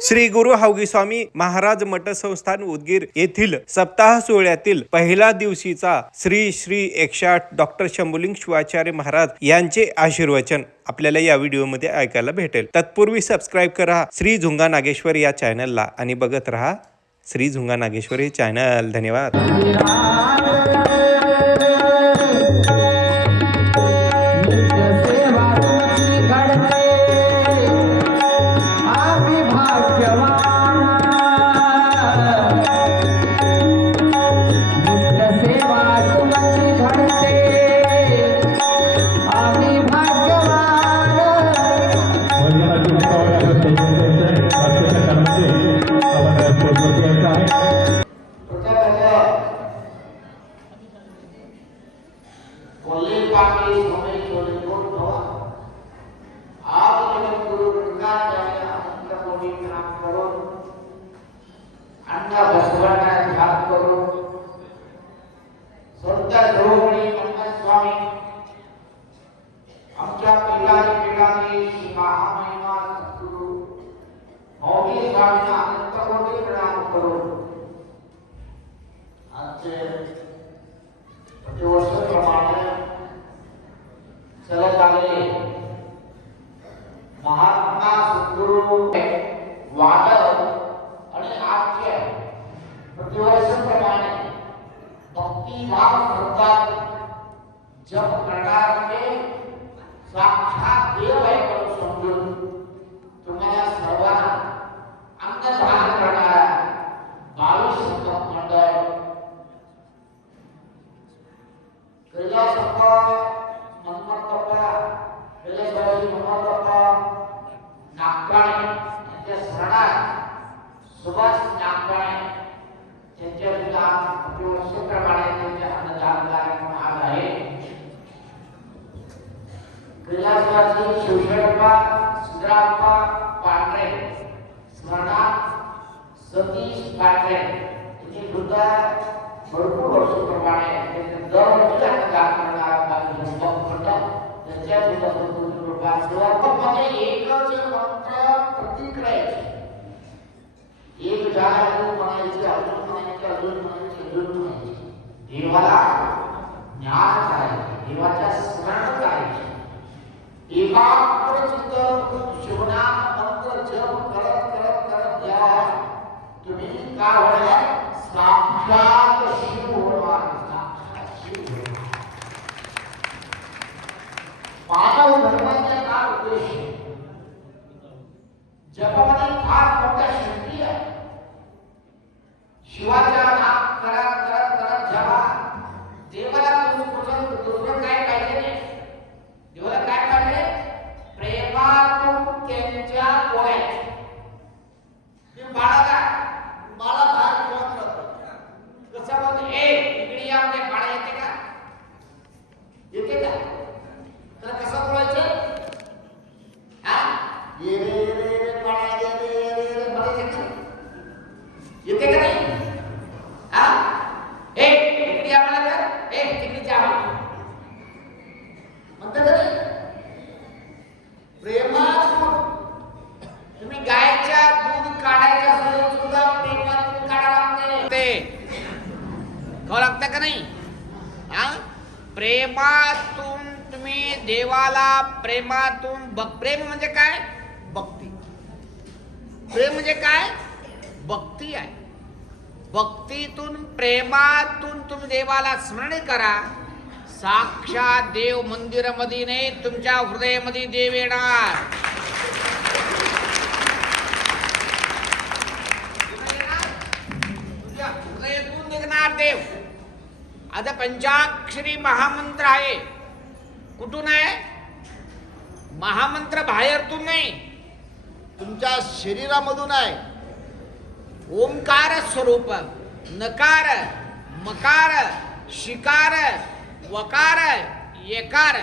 श्री गुरु हावगी स्वामी महाराज मठ संस्थान उदगीर येथील सप्ताह सोहळ्यातील पहिला दिवशीचा श्री श्री 108 डॉक्टर शंभुलिंग शिवाचार्य महाराज यांचे आशीर्वचन आपल्याला या व्हिडिओमध्ये ऐकायला भेटेल। तत्पूर्वी सबस्क्राईब करा श्री झुंगा नागेश्वर या चॅनलला आणि बघत रहा श्री झुंगा नागेश्वर हे चॅनल। धन्यवाद। महात्मा सद्गुरु वादळ आणि आजचे प्रतिवर्षाप्रमाणे भक्तिभाव करतात जप करणारे साक्षात देव आहे म्हणून समजून तुम्हाला सर्वांना अन्नदान करणारा 22 संत मंडळ कैलासप्पा मनमत्तप्पा कैलासवासी मनमत्तप्पा नागपाणे यांच्या शरणात सुभाष नागपाणे त्यांच्या विधा प्रतिवर्षाप्रमाणे त्यांच्या अन्नदान कार्यक्रम आज आहे। कैलासवासी शिवशरणप्पा सिद्धराप्पा पांढरे स्मरणात सतीश पांढरे यांची सुद्धा भरपूर वर्षाप्रमाणे त्यांचे दरवर्षी अन्नदान करणारा बाकी म्हणतात त्यांच्या सुद्धा मध्ये एकच मंत्र प्रतीक राहायचे। एक झाड म्हणायचे अजून म्हणायचे अजून म्हणायचे अजून म्हणायचे देवाला ज्ञान करायचे देवाच्या स्मरण करायचे एकाग्र चित्त शिवनाम मंत्र जप करत करत करत द्या तुम्ही काय होणार साक्षात शिव होणार। मानव धर्माचा काय उद्देश जपामध्ये फार मोठ्या शक्ती आहे। शिवाच्या नाम करत करत करत जेव्हा देवाला दुसरं काय पाहिजे नाही देवाला काय पाहिजे प्रेमातून त्यांच्या बोलायचे मी बाळाला बाळ कसं बोलते ए इकडे या म्हणजे बाळा येते का येते का तर कसं बोलायचं हा ये रे रे बाळा ये रे बाळा येते का नाही हा ए इकडे या मला तर ए तिकडे जा म्हणतात का प्रेमातून तुम्ही गायच्या दूध काढायच्या असेल सुद्धा प्रेमातून काढा लागते खावं लागतं का नाही हा प्रेमातून तुम्ही देवाला प्रेमातून प्रेम म्हणजे काय भक्ती प्रेम म्हणजे काय भक्ती आहे। भक्तीतून प्रेमातून तुम्ही देवाला स्मरण करा साक्षात देव मंदिरामध्ये नाही तुमच्या हृदयामध्ये देव येणार। तुमच्या हृदयातून निघणार देव। आता पंचाक्षरी महामंत्र आहे कुठून आहे महामंत्र बाहेरतून नाही तुमच्या शरीरामधून आहे। ओंकार स्वरूप नकार मकार शिकार वकार येकार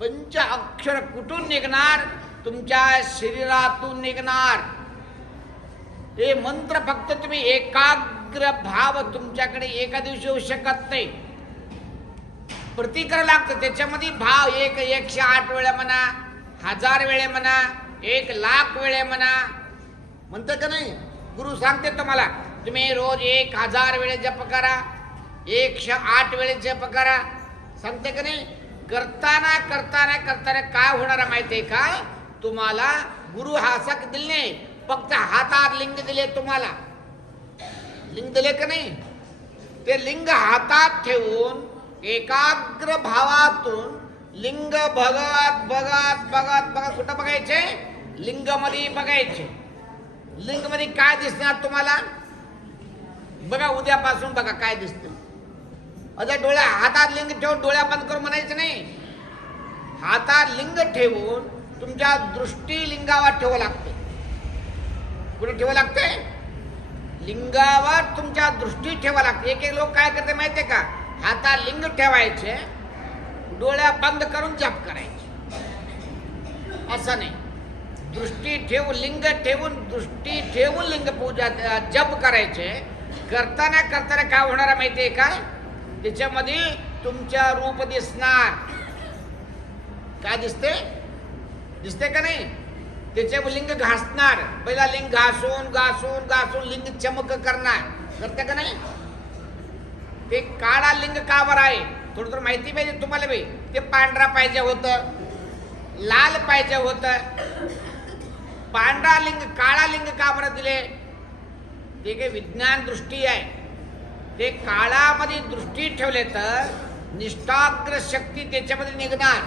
पंच अक्षर कुठून निघणार तुमच्या शरीरातून निघणार। हे मंत्र फक्त तुम्ही एकाग्र भाव तुमच्याकडे एका दिवशी होऊ शकत नाही प्रतिक्रिया लागतं त्याच्यामध्ये भाव 108 वेळा म्हणा 1000 वेळे म्हणा 1,00,000 वेळे म्हणा म्हणते का नाही? गुरु सांगते तुम्हाला, तुम्ही रोज 1000 वेळेस जप करा, 108 वेळेस जप करा. सांगते का नाही? करताना करताना करताना काय होणार आहे माहिती आहे का? तुम्हाला गुरु हासा दिले नाही, फक्त हातात लिंग दिले. तुम्हाला लिंग दिले का नाही? ते लिंग हातात ठेवून एकाग्र भावातून लिंग बघत बघत बघत बघत कुठं बघायचे? लिंग मध्ये बघायचे. लिंग मध्ये काय दिसणार तुम्हाला? बघा, उद्यापासून बघा काय दिसतं. आता डोळ्या हातात लिंग ठेवून डोळ्या बंद करून म्हणायचं नाही. हातात लिंग ठेवून तुमच्या दृष्टी लिंगावर ठेवावं लागते. कुठे ठेवावं लागते? लिंगावर तुमच्या दृष्टी ठेवा लागते. एक एक लोक काय करते माहितीये का? हातात लिंग ठेवायचे, डोळ्या बंद करून जप करायचे. असं नाही. दृष्टी ठेवून लिंग ठेवून दृष्टी ठेवून लिंग पूजा जप करायचे. करताना करताना काय होणार आहे माहितीये का? त्याच्यामध्ये तुमच्या रूप दिसणार. काय दिसते? दिसते का नाही? त्याचे लिंग घासणार. पहिला लिंग घासून घासून घासून लिंग चमक करणार. करते का नाही? ते काळा लिंग का बरं आहे? थोडं थोडं माहिती पाहिजे तुम्हाला बाई. ते पांढरा पाहिजे होतं, लाल पाहिजे होतं. पांढरा लिंग काळा लिंग का बरं दिले? ते काही विज्ञान दृष्टी आहे. ते काळामध्ये दृष्टी ठेवले तर निष्ठाग्र शक्ती त्याच्यामध्ये निघणार.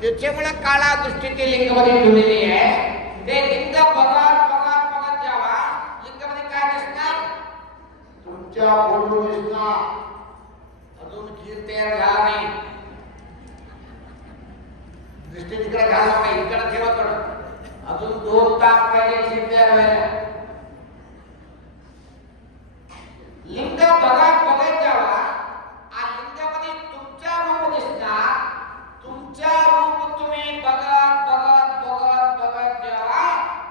त्याच्यामुळे काळा दृष्टी ते लिंगामध्ये ठेवलेली आहे. ते लिंग बघत बघत बघत जावा, लिंगामध्ये काय दिसणार? तुमच्या फोटो दिसणार. अजून खीर तयार झाला नाही. दृष्टी तिकडे घाला पाहिजे, इकडे ठेवा थोडं. अजून 2 तास पाहिजे खीर तयार व्हायला. लिंग बघत बघत जावा, आ लिंगामध्ये तुमच्या रूप दिसणार. तुमच्या रूप तुम्ही बघत बघत बघत बघत जावा,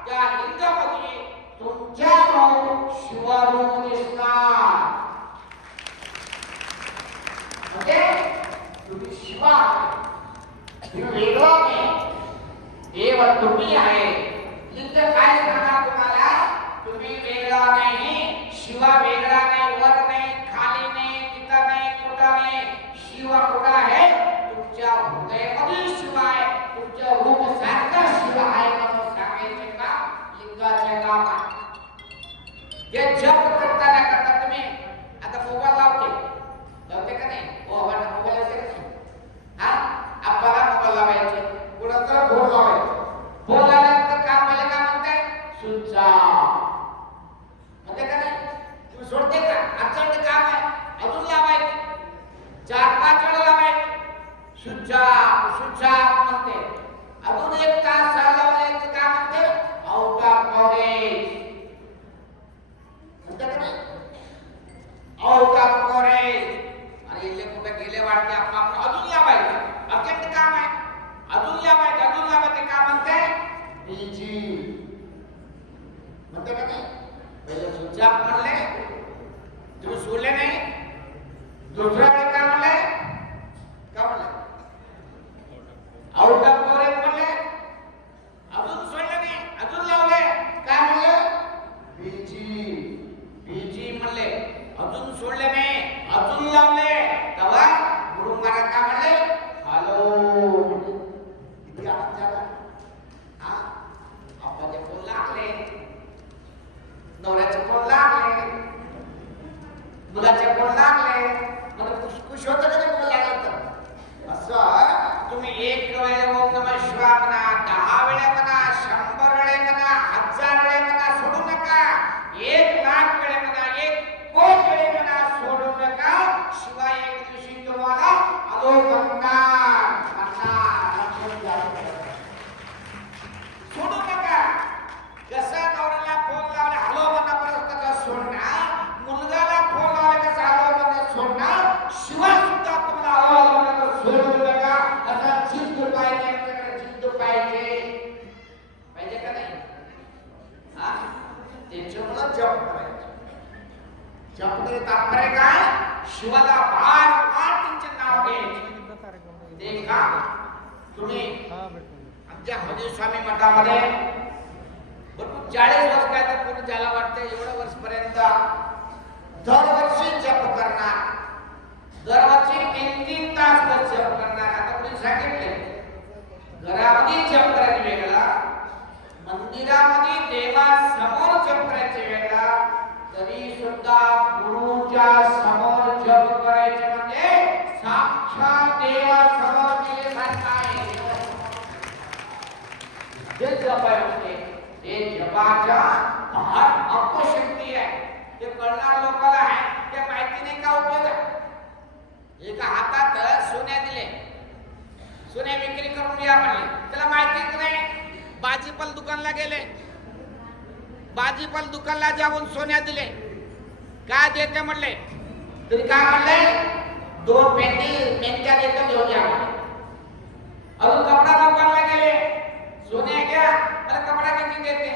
त्या लिंगामध्ये तुमच्या रूप शिवरूप दिसणार. म्हणजे तुम्ही शिवा, तुम्ही वेगळा नाही, देव तुम्ही आहे. लिंग काय सांगणार तुम्हाला? तुम्ही वेगळा नाही, शिवा वेगळा नाही, वर नाही, खाली नाही, तिथं नाही, कुठं नाही. शिवा कुठं आहे? तुमच्या हृदयामध्ये शिवा आहे. तुमच्या रूप सारखा शिवा आहे म्हणून सांगायचे का? लिंगाचे काम आहे. हे जप करताना करता तुम्ही आता मोबाईल लावते का नाही? मोबाईल लावते का नाही? हा, आपल्याला मोबाईल लावायचे, कुणाला फोन लावायचे. फोन लावल्यानंतर काम पहिले काय म्हणताय? स्विच ऑफ म्हणते का नाही? तुम्ही सोडते का? अर्जंट काम आहे, अजून लावायचे. 4-5 वेळा लावायचे. स्विच ऑफ स्विच ऑफ म्हणते. अजून 1 तास लावायचं काम म्हणते आउट ऑफ कव्हरेज. म्हणते का नाही? Out of coverage. आणि इले कुठे गेले वाटते आपण अजून लावायचं. अर्जंट काम आहे, अजून लावायचं, अजून लावायचं. काम म्हणते बिजी. म्हणते का नाही? पहिले स्विच ऑफ म्हणले, तुम्ही सोडले नाही. दुसऱ्या वेळी काय म्हणले? काय म्हणले? आउट ऑफ कव्हरेज म्हणले. अजून सोडले नाही, अजून लावले. काय म्हणले? बिजी. बिजी म्हणले. अजून सोडले नाही, अजून लावले. तेव्हा गुरु महाराज काय म्हणले? हॅलो. किती आवाज झाला? हा, आपाचे फोन लागले, नवऱ्याचे फोन लागले, मुलाचे फोन लागले. मला खुश होतं का नाही मला लागलं तर? असं तुम्ही 1 वेळा ओम नमः शिवाय म्हणा, 10 वेळा म्हणा, 100 वेळा म्हणा, 1000 वेळा म्हणा, सोडू नका. 1,00,000 वेळा म्हणा, 1,00,00,000 वेळा म्हणा, सोडू नका. शिवाय एक दिवशी तुम्हाला आलो म्हणणार. सोडू नका. कसं नवऱ्याला फोन लावला हॅलो म्हणा, परत कसं सोडणार? मुलगाला फोन लावला कसं हॅलो म्हणा सोडणार? शिवाय सुद्धा तुम्हाला हॅलो म्हणा सोडू नका. असा जिद्द पाहिजे, आपल्याकडे जिद्द पाहिजे. पाहिजे का नाही? हा, त्याच्यामुळे जप करायचं. जप मध्ये तात्पर्य काय? शिवाला बार बार त्यांचे नाव घ्यायचे. ते का तुम्ही आमच्या हजूर स्वामी मठामध्ये भरपूर 40 वर्ष काय घरामध्ये जप करायचं वेगळा, मंदिरामध्ये देवासमोर जप करायचं वेगळा, तरी सुद्धा गुरुच्या समोर जप करायचे म्हणजे साक्षात देवासमोर गेल्यासारखं आहे. जे जप आहे ते जपाच्या महान अपशक्ती आहे. ते कळणार लोकांना आहे, ते माहिती नाही का उपयोग आहे. एका हातात सोन्या दिले, सोन्या विक्री करून या म्हणले, त्याला माहितीच नाही. भाजीपाल दुकानला गेले, भाजीपाल दुकानला जाऊन सोन्या दिले, काय देते म्हणले, तरी काय म्हणले, 2 पेंडी मेंढ्या देतो घेऊन या. अजून कपडा दुकानला गेले, सोन्या घ्या, मला कपडा किती देते,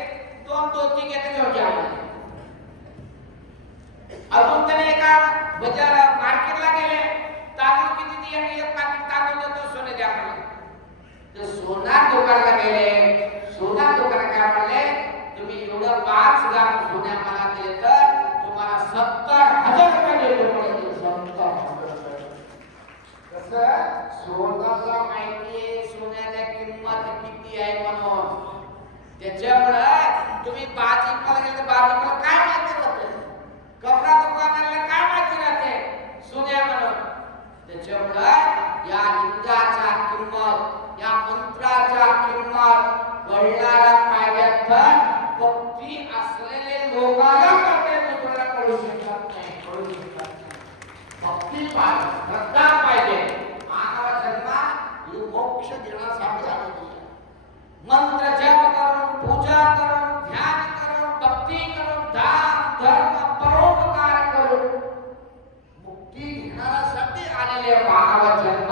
2 धोती घेते घेऊन या. अजून त्याने एका बाजार मार्केटला गेले, तांदूळ किती दिले, एक पाकिट तांदूळ देतो, सोने द्या म्हणले. तर सोना दुकानला गेले, सोना दुकानात काय म्हणले, तुम्ही एवढं 5 ग्राम सोन्या मला दिले तर तुम्हाला 70,000 रुपये देतो म्हणले. 70,000. कसं सोन्याला माहिती सोन्याची किंमत किती आहे म्हणून. त्याच्यामुळे तुम्ही भाजीपाला गेले तर भाजीपाला काय माहिती राहते, कपडा दुकानाला काय माहिती राहते, सोन्या म्हणून. त्याच्यामुळे या लिंगाचा किंमत, या मंत्राचा किंमत कळणारा पाहिजे तर भक्ती असलेले लोकांना कळते, दुसऱ्याला कळू शकत नाही. कळू शकत नाही. भक्ती पाहिजे, श्रद्धा पाहिजे. मानव जन्म ही मोक्ष घेण्यासाठी आलेली आहे. मंत्र जप करून, पूजा करून, ध्यान करून, भक्ती करून, दान धर्म परोपकार करून मुक्ती घेण्यासाठी आलेले मानव जन्म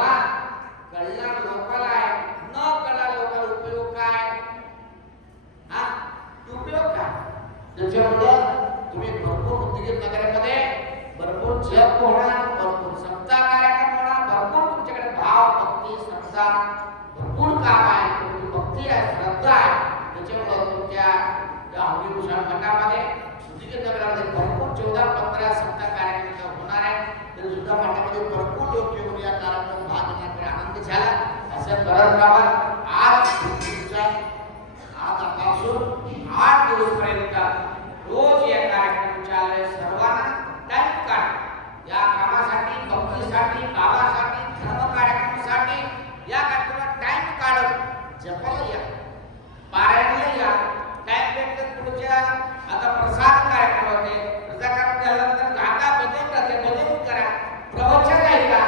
कळणार लोकांना आहे, न कळणार लोकांना उपयोग काय, हा उपयोग काय. त्याच्यामुळं तुम्ही भरपूर उद्योग नगरामध्ये भरपूर जप होणार, भरपूर सप्ताह कार्यक्रम होणार, भरपूर तुमच्याकडे भाव भक्ती श्रद्धा भरपूर काम आहे. तुमची भक्ती आहे, श्रद्धा आहे. त्याच्यामुळं तुमच्या या हरिभूषण मठामध्ये उद्योग नगरामध्ये भरपूर 14-15 सप्ताह कार्यक्रम होणार आहे. तरी सुद्धा मठामध्ये भरपूर लोक येऊन या कार्यक्रमात भाग घेण्याकडे आनंद झाला. असं करत राहा. आज तुमच्या आजपासून 8 दिवसपर्यंत रोज या कार्यक्रम चालले. सर्वांना टाइम काढ या कामासाठी, भक्तीसाठी, गावासाठी, धर्म कार्यक्रमासाठी. या कार्यक्रमात टाइम काढून जपाला या, पारायणाला या. टाइम भेटत पुढच्या आता प्रसाद कार्यक्रम होते, प्रसाद कार्यक्रम झाल्यानंतर गाता भजन राहते, भजन करा, प्रवचन ऐका,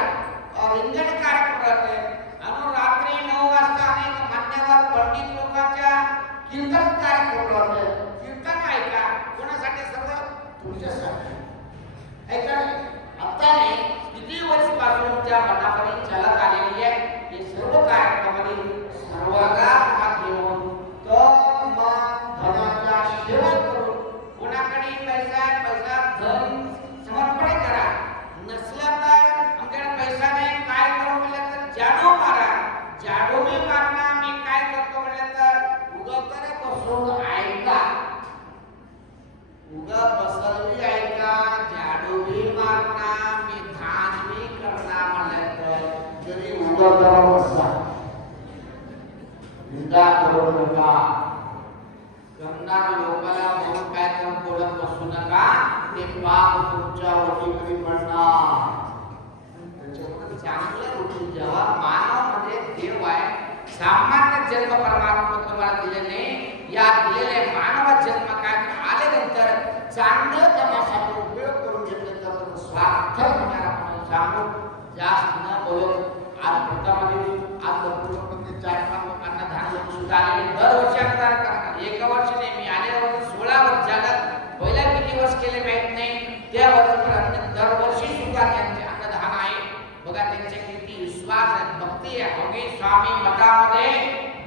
रिंगण कार्यक्रम राहते. आणि रात्री 9 वाजता अनेक मान्यवर पंडित लोकांच्या कीर्तन कार्यक्रम राहते. कीर्तन ऐका. कोणासाठी? सर्व तुमच्यासाठी. ऐका. आता नाही किती वर्षापासून त्या मठामध्ये चालत आलेली आहे. हे सर्व कार्यक्रमामध्ये सर्वांना हात घेऊन तन मन धनाच्या सेवा करून, कोणाकडे पैसा धन समर्पण करा. नसलं तर आमच्याकडे पैसा नाही, काय करू म्हणलं तर जाडू मारा. जाडू मी मारणार, मी काय करतो म्हणलं तर उगवताना बसून ऐका, उगा बसलवी ऐका, जाडू भी मारणार, मी ध्यान भी करणार म्हणलं तर जरी उगवताना बसा. निंदा करू नका. करणार लोकांना म्हणून काय करून बोलत बसू नका, ते पाप तुमच्या ओटीमध्ये पडणार. त्याच्यामुळे चांगलं रूप जेव्हा मानवामध्ये देव आहे, सामान्य जन्म परमात्मा तुम्हाला दिले नाही. या दिलेले मानव जन्म काय आल्यानंतर चांगलं तमासाठी उपयोग करून घेतलं तर स्वार्थ होणार म्हणून सांगून जास्त न बोलत आज प्रथममध्ये आज भरपूर लोकांनी 4-5 लोकांना धान सुद्धा आलेले. दरवर्षी अन्नदान करणार. 1 वर्ष नाही, मी आलेल्या वर्षी 16 वर्ष झालं. पहिल्या किती वर्ष केले माहित नाही, त्या वर्षी दरवर्षी सुद्धा त्यांचे अन्नदान आहे. बघा त्यांच्या किती विश्वास आणि भक्ती आहे. होगी स्वामी मठामध्ये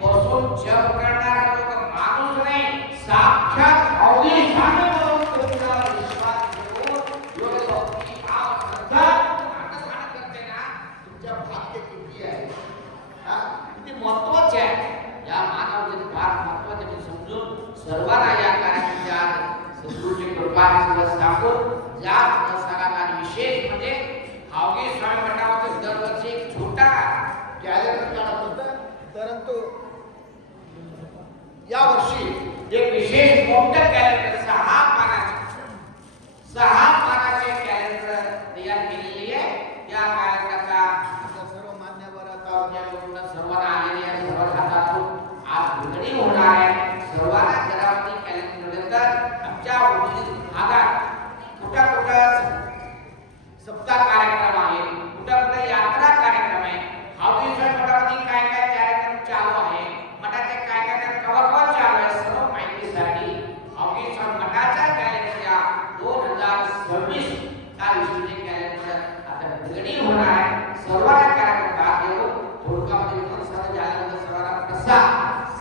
बसून जप करणारा लोक माणूस नाही, साक्षात होगी स्वामी म्हणून तुमचा विश्वास ठेवून योग भक्ती भाव श्रद्धा अन्नदान करते ना, तुमच्या भाग्य किती आहे, किती महत्वाचे आहे. या मानव फार महत्वाचे समजून सर्वांना या कार्याच्या सद्गुरूची कृपा सांगून जास्त सगळ्यांना विशेष म्हणजे हावगी स्वामी मठामध्ये दरवर्षी एक छोटा गॅलरी काढत होता, परंतु यावर्षी एक विशेष मोठं कॅलेंडर 6 पानाचे कॅलेंडर तयार केलेली आहे. या कॅलेंडरचा आता सर्व मान्यवर आता सर्वांना आलेली आहे. सर्व हातातून आज नोंदणी होणार आहे. सर्वांना घरामध्ये कॅलेंडर आमच्या उर्वरित भागात कुठं कुठं सप्ताह कार्यक्रम आहे, कुठं कुठं यात्रा कार्यक्रम आहे, हौदीच्या मठामध्ये काय काय कार्यक्रम चालू आहे, मठाचे काय काय कवर चालू आहे, सर्व माहितीसाठी हौदीच्या मठाच्या कॅलेंडरच्या 2026 या विषयीचे कॅलेंडर आता नोंदणी होणार आहे. सर्वांना कार्यक्रम भाग घेऊन थोडक्यामध्ये सर्व झाल्यानंतर सर्वांना प्रसाद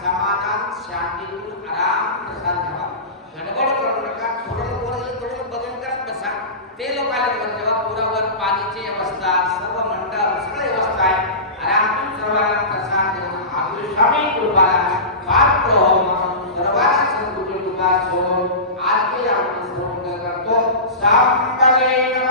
समाधान शांतीपूर्ण आराम प्रसाद घ्यावा. गडबड करू नका. थोडं बघून करत बसा. ते लोकांना जेव्हा पुरावर पाणीची व्यवस्था, सर्व मंडप, सगळी व्यवस्था आहे. आरामपूर सर्वांना प्रसाद देऊन आपली स्वामी कृपाला पात्र हो म्हणून सर्वांना सद्गुरू कृपा सोड आज के आपण सर्व करतो. सांबले